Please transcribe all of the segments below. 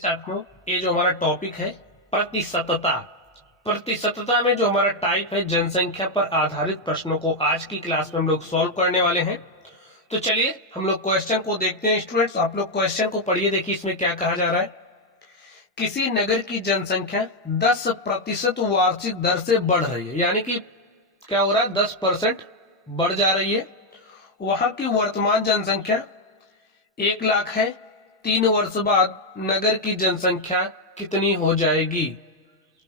साथियों, ये जो हमारा टॉपिक है प्रतिशतता, प्रतिशतता में जो हमारा टाइप है जनसंख्या पर आधारित प्रश्नों को आज की क्लास में हम लोग सॉल्व करने वाले हैं। तो चलिए हम लोग क्वेश्चन को देखते हैं। स्टूडेंट्स, आप लोग क्वेश्चन को पढ़िए, देखिए इसमें क्या कहा जा रहा है। किसी नगर की जनसंख्या 10% वार्षिक दर से बढ़ रही है, यानी कि क्या हो रहा है, 10% बढ़ जा रही है। वहां की वर्तमान जनसंख्या 1 लाख है। 3 वर्ष बाद नगर की जनसंख्या कितनी हो जाएगी?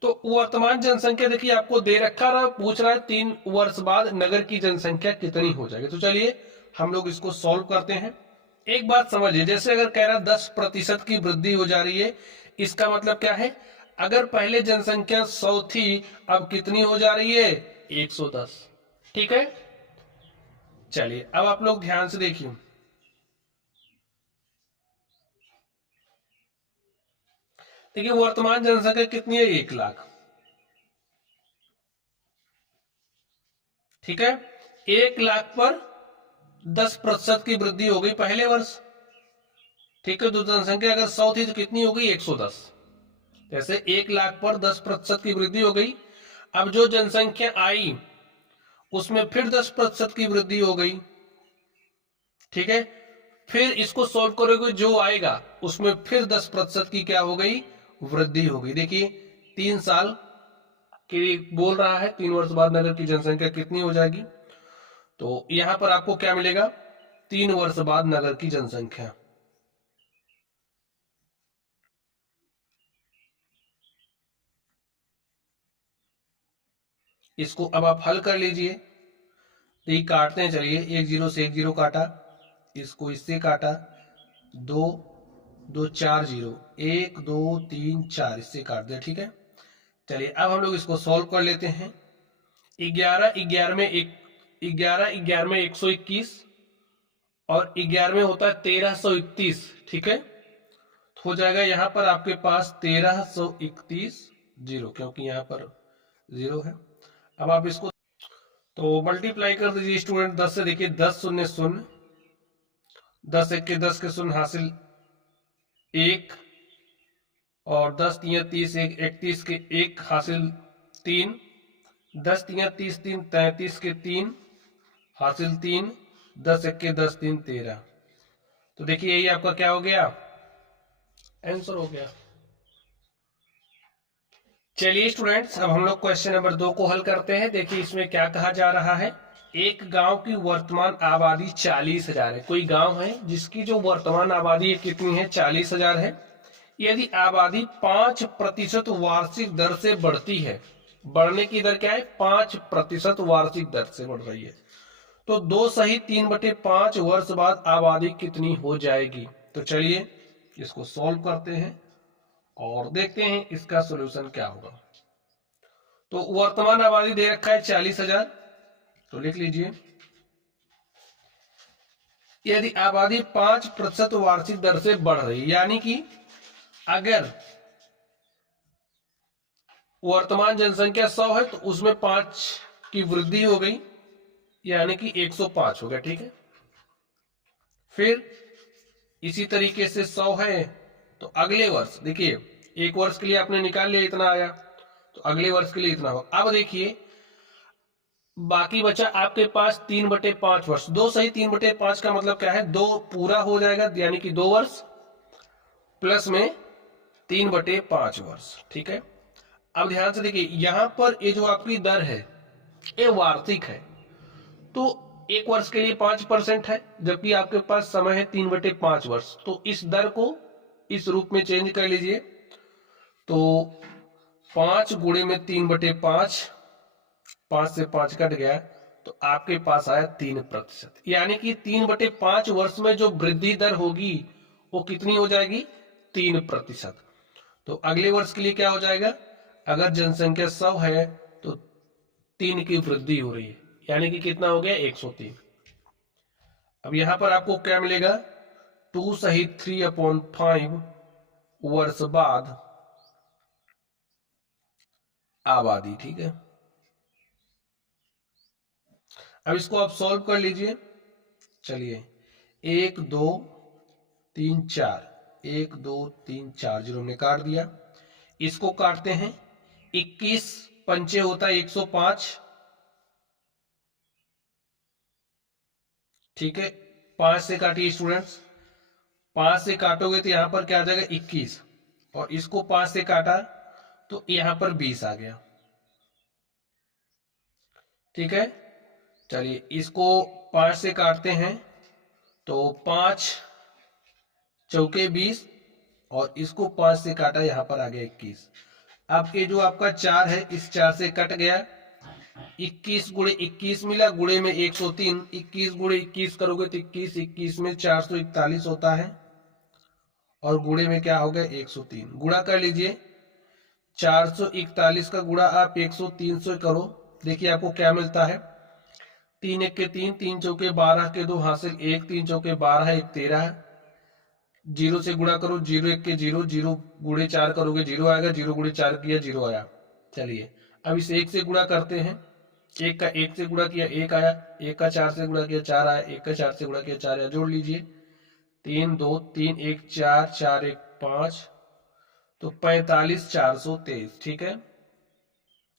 तो वर्तमान जनसंख्या देखिए आपको दे रखा रहा, पूछ रहा है 3 वर्ष बाद नगर की जनसंख्या कितनी हो जाएगी। तो चलिए हम लोग इसको सॉल्व करते हैं। एक बात समझिए, जैसे अगर कह रहा 10% की वृद्धि हो जा रही है, इसका मतलब क्या है, अगर पहले जनसंख्या 100 थी, अब कितनी हो जा रही है, 110। ठीक है, चलिए अब आप लोग ध्यान से देखिए। देखिए वर्तमान जनसंख्या कितनी है, 1 लाख। ठीक है, 1 लाख पर 10% की वृद्धि हो गई पहले वर्ष। ठीक है, तो जनसंख्या अगर 100 थी तो कितनी हो गई, 110। जैसे 1 लाख पर 10% की वृद्धि हो गई। अब जो जनसंख्या आई उसमें फिर 10% की वृद्धि हो गई। ठीक है, फिर इसको सोल्व करोगे, जो आएगा उसमें फिर 10% की क्या हो गई, वृद्धि हो गई। देखिए 3 साल की बोल रहा है, 3 वर्ष बाद नगर की जनसंख्या कितनी हो जाएगी। तो यहां पर आपको क्या मिलेगा, 3 वर्ष बाद नगर की जनसंख्या। इसको अब आप हल कर लीजिए। तो ये काटते हैं, चलिए 1 0 से 1 0 काटा, इसको इससे काटा, 2 2 4 0, 1 2 3 4 इससे काट दिया। ठीक है, चलिए अब हम लोग इसको सॉल्व कर लेते हैं। 11 में 121 और 11 में होता है 1331। ठीक है, तो हो जाएगा यहां पर आपके पास 1331 जीरो, क्योंकि यहां पर जीरो है। अब आप इसको तो मल्टीप्लाई कर दीजिए स्टूडेंट 10 से। देखिए 10 शून्य शून्य, 10 एक के 10 के शून्य हासिल 1, और 10 3 30, 31 के 1 हासिल 3, 10 3 30 3 33 के 3 हासिल 3, 10 एक के 10 3 13। तो देखिए यही आपका क्या हो गया, आंसर हो गया। चलिए स्टूडेंट्स, अब हम लोग क्वेश्चन नंबर 2 को हल करते हैं। देखिए इसमें क्या कहा जा रहा है। एक गांव की वर्तमान आबादी 40,000 है। कोई गांव है जिसकी जो वर्तमान आबादी कितनी है, 40,000 है। यदि आबादी 5% वार्षिक दर से बढ़ती है, बढ़ने की दर क्या है, 5% वार्षिक दर से बढ़ रही है, तो 2 सही 3/5 वर्ष बाद आबादी कितनी हो जाएगी। तो चलिए इसको सॉल्व करते हैं और देखते हैं इसका सॉल्यूशन क्या होगा। तो वर्तमान आबादी दे रखा है 40,000, तो लिख लीजिए यदि आबादी 5% वार्षिक दर से बढ़ रही है, यानी कि अगर वर्तमान जनसंख्या 100 है तो उसमें 5 की वृद्धि हो गई, यानी कि 105 हो गया। ठीक है, फिर इसी तरीके से 100 है तो अगले वर्ष देखिए, एक वर्ष के लिए आपने निकाल लिया, इतना आया, तो अगले वर्ष के लिए इतना होगा। अब देखिए बाकी बचा आपके पास 3/5 वर्ष। 2 सही 3/5 का मतलब क्या है, 2 पूरा हो जाएगा, यानी कि 2 वर्ष प्लस में 3/5 वर्ष। ठीक है, अब ध्यान से देखिए, यहां पर ये जो आपकी दर है ये वार्षिक है, तो एक वर्ष के लिए 5% है, जबकि आपके पास समय है 3/5 वर्ष। तो इस दर को इस रूप में चेंज कर लीजिए, तो 5 गुणे में 3/5, 5 से 5 कट गया, तो आपके पास आया 3%। यानी कि 3/5 वर्ष में जो वृद्धि दर होगी वो कितनी हो जाएगी, 3%। तो अगले वर्ष के लिए क्या हो जाएगा, अगर जनसंख्या 100 है तो 3 की वृद्धि हो रही है, यानी कि कितना हो गया, 103। अब यहां पर आपको क्या मिलेगा, 2 सही 3/5 वर्ष बाद आबादी। ठीक है, अब इसको आप सॉल्व कर लीजिए। चलिए 1 2 3 4, 1 2 3 4 जीरो हमने काट दिया। इसको काटते हैं, 21 पंचे होता है 105, ठीक है। 5 से काटिए स्टूडेंट्स, 5 से काटोगे तो यहां पर क्या आ जाएगा 21, और इसको 5 से काटा तो यहां पर 20 आ गया, ठीक है। चलिए इसको 5 से काटते हैं तो 5 चौके 20, और इसको 5 से काटा यहां पर आ गया 21। अब ये जो आपका 4 है इस 4 से कट गया, 21 गुणे 21 मिला, गुणे में 103, 21 गुणे 21 करोगे तो 21, 21 में 441 होता है, और गुणे में क्या हो गया 103। गुणा कर लीजिए, 441 का गुणा आप 103 से करो, देखिए आपको क्या मिलता है। 3 1 के 3, 3 चौके 12 के 2 हासिल 1, 3 चौके 12 1 13, जीरो से गुणा करो, 0 1 के 0, 0 गुणे 4 करोगे 0 आएगा, 0 गुणे 4 किया 0 आया। चलिए अब इस 1 से गुणा करते हैं, 1 का 1 से गुणा किया 1 आया, 1 का 4 से गुणा किया 4 आया, 1 का 4 से गुणा किया 4 आया। जोड़ लीजिए, 3 2 3 1 4, 4 1 5, तो 45 423, ठीक है।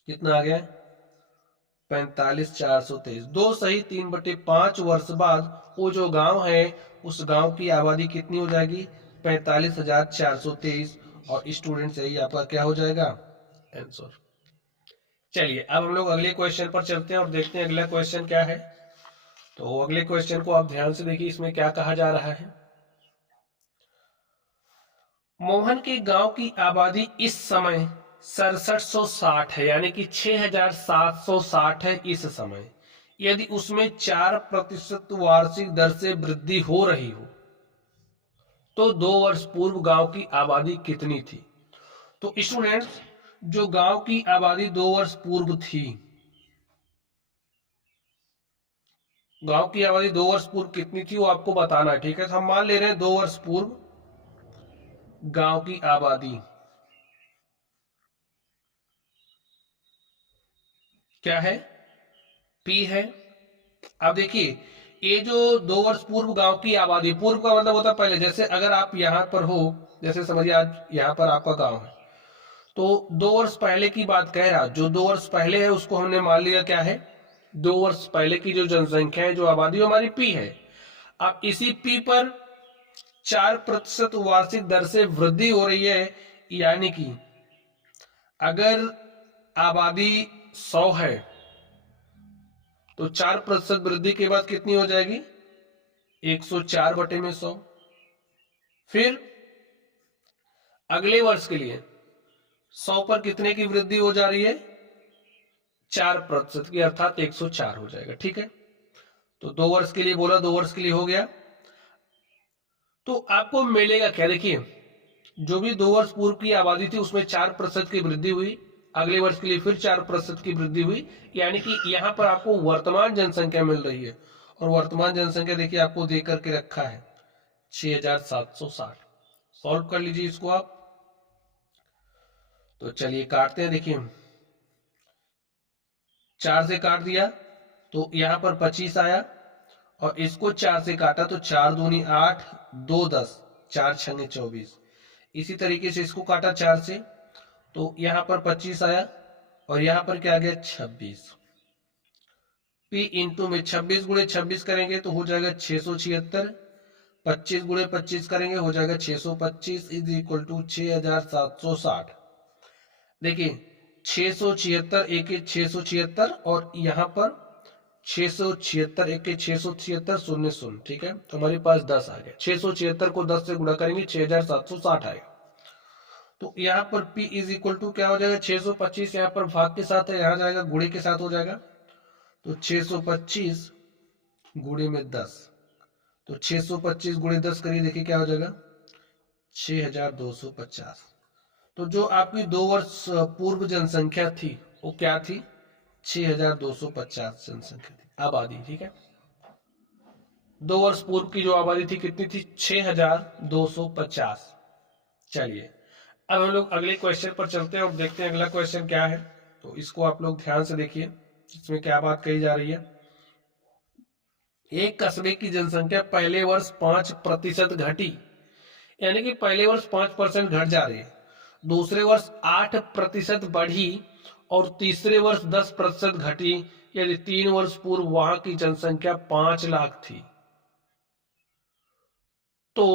कितना आ गया 45 423। 2 सही 3/5 वर्ष बाद वो जो गांव है उस गांव की आबादी कितनी हो जाएगी 45,423, और स्टूडेंट सही आपका क्या हो जाएगा आंसर। चलिए अब हम लोग अगले क्वेश्चन पर चलते हैं और देखते हैं अगला क्वेश्चन क्या है। तो अगले क्वेश्चन को आप ध्यान से देखिए, इसमें क्या कहा जा रहा है। मोहन के गांव की आबादी इस समय 6760 है, यानी कि 6760 है इस समय। यदि उसमें 4% वार्षिक दर से वृद्धि हो रही हो तो 2 वर्ष पूर्व गांव की आबादी कितनी थी। तो स्टूडेंट्स जो गांव की आबादी 2 वर्ष पूर्व थी, गांव की आबादी 2 वर्ष पूर्व कितनी थी वो आपको बताना है, ठीक है। तो हम मान ले रहे हैं 2 वर्ष पूर्व गांव की आबादी क्या है P है। अब देखिए ये जो 2 वर्ष पूर्व गांव की आबादी, पूर्व का मतलब होता है पहले, जैसे अगर आप यहां पर हो, जैसे समझिए आज यहां पर आपका गांव है, तो 2 वर्ष पहले की बात कह रहा, जो 2 वर्ष पहले है उसको हमने मान लिया क्या है 2 वर्ष पहले की जो जनसंख्या है, जो आबादी हमारी P है। अब इसी P पर 4% वार्षिक दर से वृद्धि हो रही है, यानी कि अगर आबादी 100 है तो 4% वृद्धि के बाद कितनी हो जाएगी 104/100। फिर अगले वर्ष के लिए 100 पर कितने की वृद्धि हो जा रही है 4% की, अर्थात 104 हो जाएगा, ठीक है। तो 2 वर्ष के लिए बोला, 2 वर्ष के लिए हो गया। तो आपको मिलेगा क्या, देखिए जो भी 2 वर्ष पूर्व की आबादी थी उसमें 4% की वृद्धि हुई, अगले वर्ष के लिए फिर 4% की वृद्धि हुई, यानी कि यहां पर आपको वर्तमान जनसंख्या मिल रही है, और वर्तमान जनसंख्या देखिए आपको दे करके रखा है 6760। सॉल्व कर लीजिए इसको आप। तो चलिए काटते हैं, देखिए 4 से काट दिया तो यहां पर 25 आया, और इसको 4 से काटा तो 4 दूनी 8, 2 10, 4 छंगे 24। इसी तरीके से इसको काटा 4 से तो यहां पर 25 आया, और यहां पर क्या आ गया 26। P इंटू में 26 गुणे 26 करेंगे तो हो जाएगा 676, 25 गुणे 25 करेंगे हो जाएगा 625 इज इक्वल टू 6760। देखिए 676 एक 676, और यहां पर 676 एक 676 शून्य शून्य, ठीक है। तो हमारे पास 10 आ गया, 676 को 10 से गुणा करेंगे 6760 आएगा। तो यहाँ पर P इज इक्वल टू क्या हो जाएगा 625, यहाँ पर भाग के साथ है, यहाँ जाएगा गुणे के साथ हो जाएगा, तो 625 गुणे में 10, तो 625 गुणे 10 करिए, देखिए क्या हो जाएगा 6250। तो जो आपकी 2 वर्ष पूर्व जनसंख्या थी वो क्या थी 6250 जनसंख्या थी, आबादी, ठीक है। 2 वर्ष पूर्व की जो आबादी थी कितनी थी 6250। चलिए अब हम लोग अगले क्वेश्चन पर चलते हैं और देखते हैं अगला क्वेश्चन क्या है। तो इसको आप लोग ध्यान से देखिए, इसमें क्या बात कही जा रही है। एक कस्बे की जनसंख्या पहले वर्ष 5% घटी, यानी कि पहले वर्ष 5% घट जा रही है, दूसरे वर्ष 8% बढ़ी और तीसरे वर्ष 10% घटी। यदि 3 वर्ष पूर्व वहां की जनसंख्या 5 लाख थी तो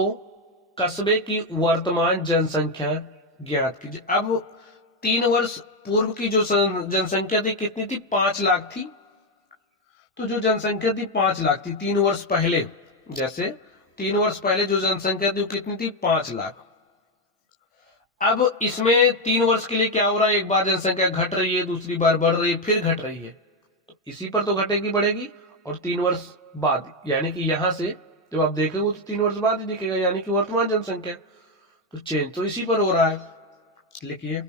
कस्बे की वर्तमान जनसंख्या ज्ञात कीजिए। अब 3 वर्ष पूर्व की जो जनसंख्या थी कितनी थी? 5 लाख थी। तो जो जनसंख्या थी 5 लाख थी 3 वर्ष पहले, जैसे 3 वर्ष पहले जो जनसंख्या थी वो कितनी थी? 5 लाख। अब इसमें 3 वर्ष के लिए क्या हो रहा है? एक बार जनसंख्या घट रही है, दूसरी बार बढ़ रही है, फिर घट रही है, तो इसी पर तो घटेगी बढ़ेगी। और 3 वर्ष बाद यानी कि यहां से जब आप देखेंगे तो 3 वर्ष बाद ही दिखेगा, यानी कि वर्तमान जनसंख्या, तो चेंज तो इसी पर हो रहा है। लिखिए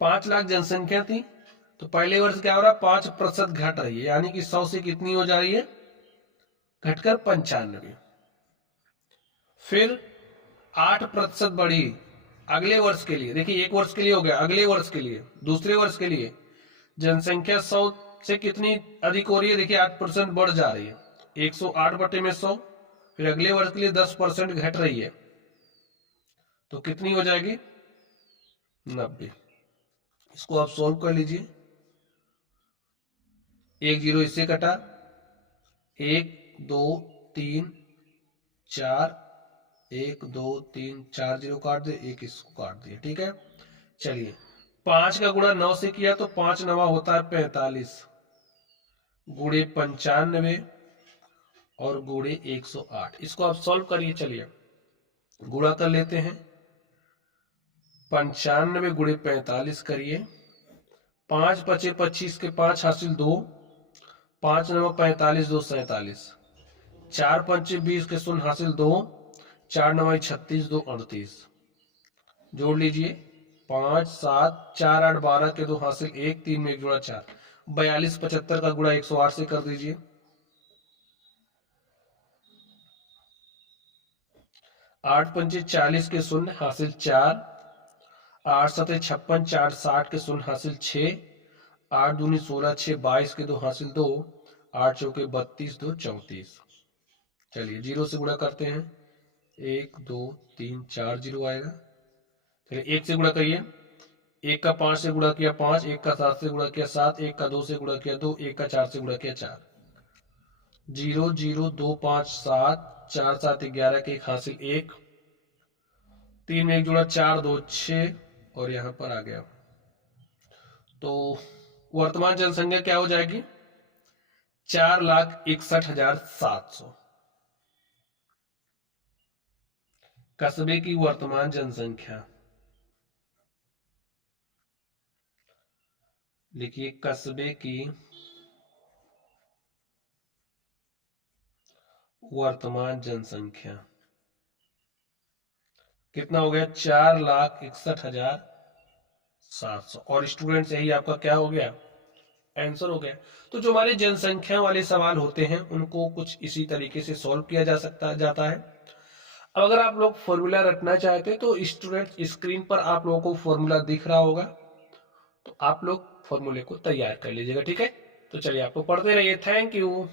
5 लाख जनसंख्या थी तो पहले वर्ष क्या हो रहा है? 5% घट रही है, यानी कि 100 से कितनी हो जा रही है? घटकर 95। फिर 8% बढ़ी अगले वर्ष के लिए। देखिए एक वर्ष के लिए हो गया, अगले वर्ष के लिए, दूसरे वर्ष के लिए जनसंख्या 100 से कितनी अधिक हो रही है? देखिए 8% बढ़ जा रही है, 108 बटे में 100। फिर अगले वर्ष के लिए 10% घट रही है, तो कितनी हो जाएगी? 90। इसको आप सॉल्व कर लीजिए। 1 0 इससे कटा, 1 2 3 4, 1 2 3 4 0 काट दे, 1 इसको काट दिया, ठीक है। चलिए 5 का गुणा 9 से किया तो 5 9 होता है 45, गुणे 95 और गुणे 108। इसको आप सॉल्व करिए। चलिए गुणा कर लेते हैं। 95 गुणे 45 करिए, 5 बचे 25 के 5 हासिल 2, 5 9 45 2 47, 4 पंचे 20 के शून्य हासिल 2, 4 9 36 2 38। जोड़ लीजिए 5 7 4 8 12 के 2 हासिल 1, 3 में 1 जोड़ा 4, 42 75 का गुणा 108 से कर दीजिए। 8 पंचे 40 के शून्य हासिल 4, 8 7 56, 4 60 के शून्य हासिल 6, 8 दूनी 16, 6 22 के 2 हासिल 2, 8 चौके 32 2 34। चलिए 0 से गुणा करते हैं, 1 2 3 4 0 आएगा। चलिए 1 से गुणा करिए, 1 का 5 से गुणा किया 5, 1 का 7 से गुणा किया 7, 1 का 2 से गुणा किया 2, 1 का 4 से गुणा किया 4। 0 0 2 5 7, 4 7 11 के 1 हासिल 1, 3 में 1 जोड़ा 4 2 6 और यहां पर आ गया। तो वर्तमान जनसंख्या क्या हो जाएगी? 4,61,700। कस्बे की वर्तमान जनसंख्या, लिखिए कस्बे की वर्तमान जनसंख्या कितना हो गया? 4,61,700। और स्टूडेंट्स यही आपका क्या हो गया? आंसर हो गया। तो जो हमारे जनसंख्या वाले सवाल होते हैं उनको कुछ इसी तरीके से सॉल्व किया जाता है। अब अगर आप लोग फॉर्मूला रखना चाहते हैं तो स्टूडेंट स्क्रीन पर आप लोगों को फॉर्मूला दिख रहा होगा, तो आप लोग फॉर्मूले को तैयार कर लीजिएगा, ठीक है। तो चलिए आप लोग पढ़ते रहिए। Thank you.